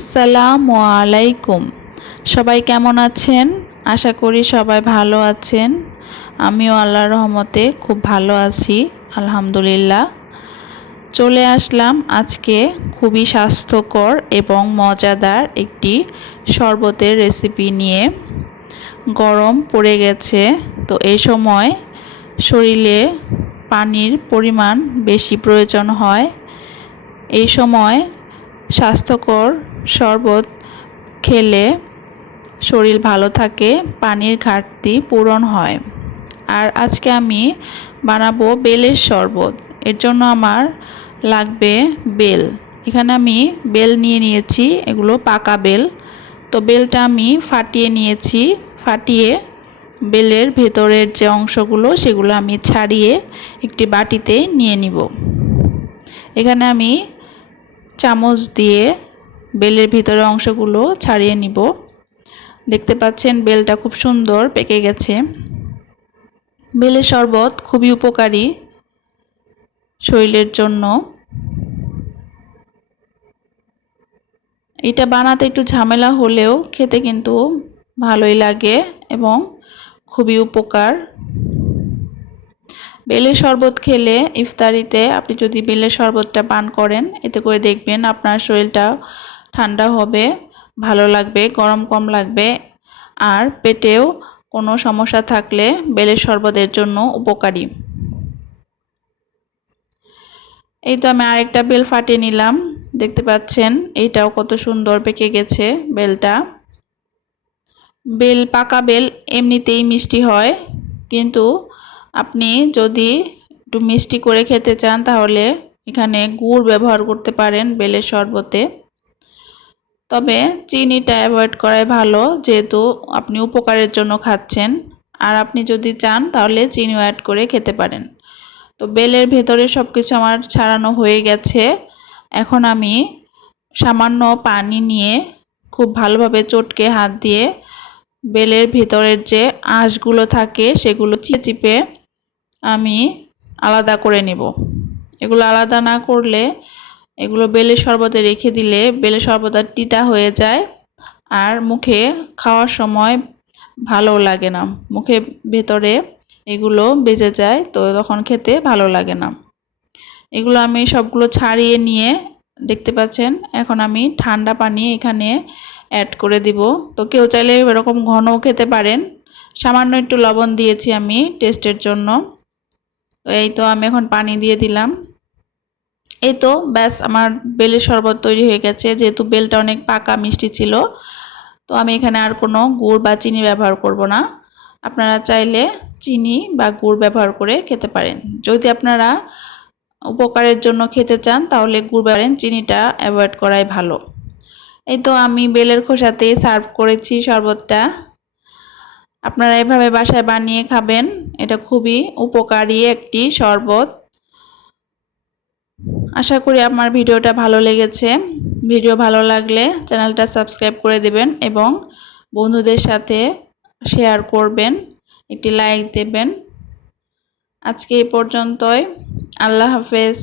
আসসালামু আলাইকুম। সবাই কেমন আছেন? আশা করি সবাই ভালো আছেন। আমিও আল্লাহর রহমতে খুব ভালো আছি, আলহামদুলিল্লাহ। চলে আসলাম আজকে খুবই স্বাস্থ্যকর এবং মজাদার একটি শরবতের রেসিপি নিয়ে। গরম পড়ে গেছে, তো এই সময় শরীরে পানির পরিমাণ বেশি প্রয়োজন হয়। এই সময় স্বাস্থ্যকর শরবত খেলে শরীর ভালো থাকে, পানির ঘাটতি পূরণ হয়। আর আজকে আমি বানাবো বেলের শরবত। এর জন্য আমার লাগবে বেল। এখানে আমি বেল নিয়েছি, এগুলো পাকা বেল। তো বেলটা আমি ফাটিয়ে নিয়েছি। ফাটিয়ে বেলের ভেতরের যে অংশগুলো সেগুলো আমি ছাড়িয়ে একটি বাটিতে নিয়ে নিব। এখানে আমি চামচ দিয়ে বেলের ভিতরের অংশগুলো ছাড়িয়ে নিব। দেখতে পাচ্ছেন বেলটা খুব সুন্দর পেকে গেছে। বেলের শরবত খুবই উপকারী শরীরের জন্য। এটা বানাতে একটু ঝামেলা হলেও খেতে কিন্তু ভালোই লাগে এবং খুবই উপকার। বেলের শরবত খেলে ইফতারিতে আপনি যদি বেলের শরবতটা পান করেন, এতে করে দেখবেন আপনার শরীরটা ঠান্ডা হবে, ভালো লাগবে, গরম কম লাগবে। আর পেটেও কোনো সমস্যা থাকলে বেলের শরবতের জন্য উপকারী। এই তো আমি আরেকটা বেল ফাটিয়ে নিলাম। দেখতে পাচ্ছেন এইটাও কত সুন্দর পেকে গেছে বেলটা। বেল, পাকা বেল এমনিতেই মিষ্টি হয়, কিন্তু আপনি যদি একটু মিষ্টি করে খেতে চান তাহলে এখানে গুড় ব্যবহার করতে পারেন বেলের শরবতে। তবে চিনিটা অ্যাভয়েড করাই ভালো, যেহেতু আপনি উপকারের জন্য খাচ্ছেন। আর আপনি যদি চান তাহলে চিনিও অ্যাড করে খেতে পারেন। তো বেলের ভেতরে সব কিছু আমার ছাড়ানো হয়ে গেছে। এখন আমি সামান্য পানি নিয়ে খুব ভালোভাবে চটকে হাত দিয়ে বেলের ভেতরের যে আঁশগুলো থাকে সেগুলো চিপে চিপে আমি আলাদা করে নেব। এগুলো আলাদা না করলে, এগুলো বেলের শরবতে রেখে দিলে বেলের শরবতটা তিতা হয়ে যায় আর মুখে খাওয়ার সময় ভালো লাগে না। মুখে ভেতরে এগুলো বেজে যায়, তো তখন খেতে ভালো লাগে না। এগুলো আমি সবগুলো ছাড়িয়ে নিয়ে, দেখতে পাচ্ছেন, এখন আমি ঠান্ডা পানি এখানে অ্যাড করে দিব। তো কেউ চাইলে এরকম ঘনও খেতে পারেন। সামান্য একটু লবণ দিয়েছি আমি টেস্টের জন্য। তো এই তো আমি এখন পানি দিয়ে দিলাম। এই তো ব্যাস, আমার বেলের শরবত তৈরি হয়ে গেছে। যেহেতু বেলটা অনেক পাকা মিষ্টি ছিল, তো আমি এখানে আর কোনো গুড় বা চিনি ব্যবহার করব না। আপনারা চাইলে চিনি বা গুড় ব্যবহার করে খেতে পারেন। যদি আপনারা উপকারের জন্য খেতে চান তাহলে গুড় ব্যবহার করেন, চিনিটা অ্যাভয়েড করাই ভালো। এই তো আমি বেলের খোসাতে সার্ভ করেছি শরবতটা। আপনারা এভাবে বাসায় বানিয়ে খাবেন। এটা খুবই উপকারী একটি শরবত। আশা করি আমার ভিডিওটা ভালো লেগেছে। ভিডিও ভালো লাগলে চ্যানেলটা সাবস্ক্রাইব করে দেবেন এবং বন্ধুদের সাথে শেয়ার করবেন, একটি লাইক দেবেন। আজকে এই পর্যন্তই। আল্লাহ হাফেজ।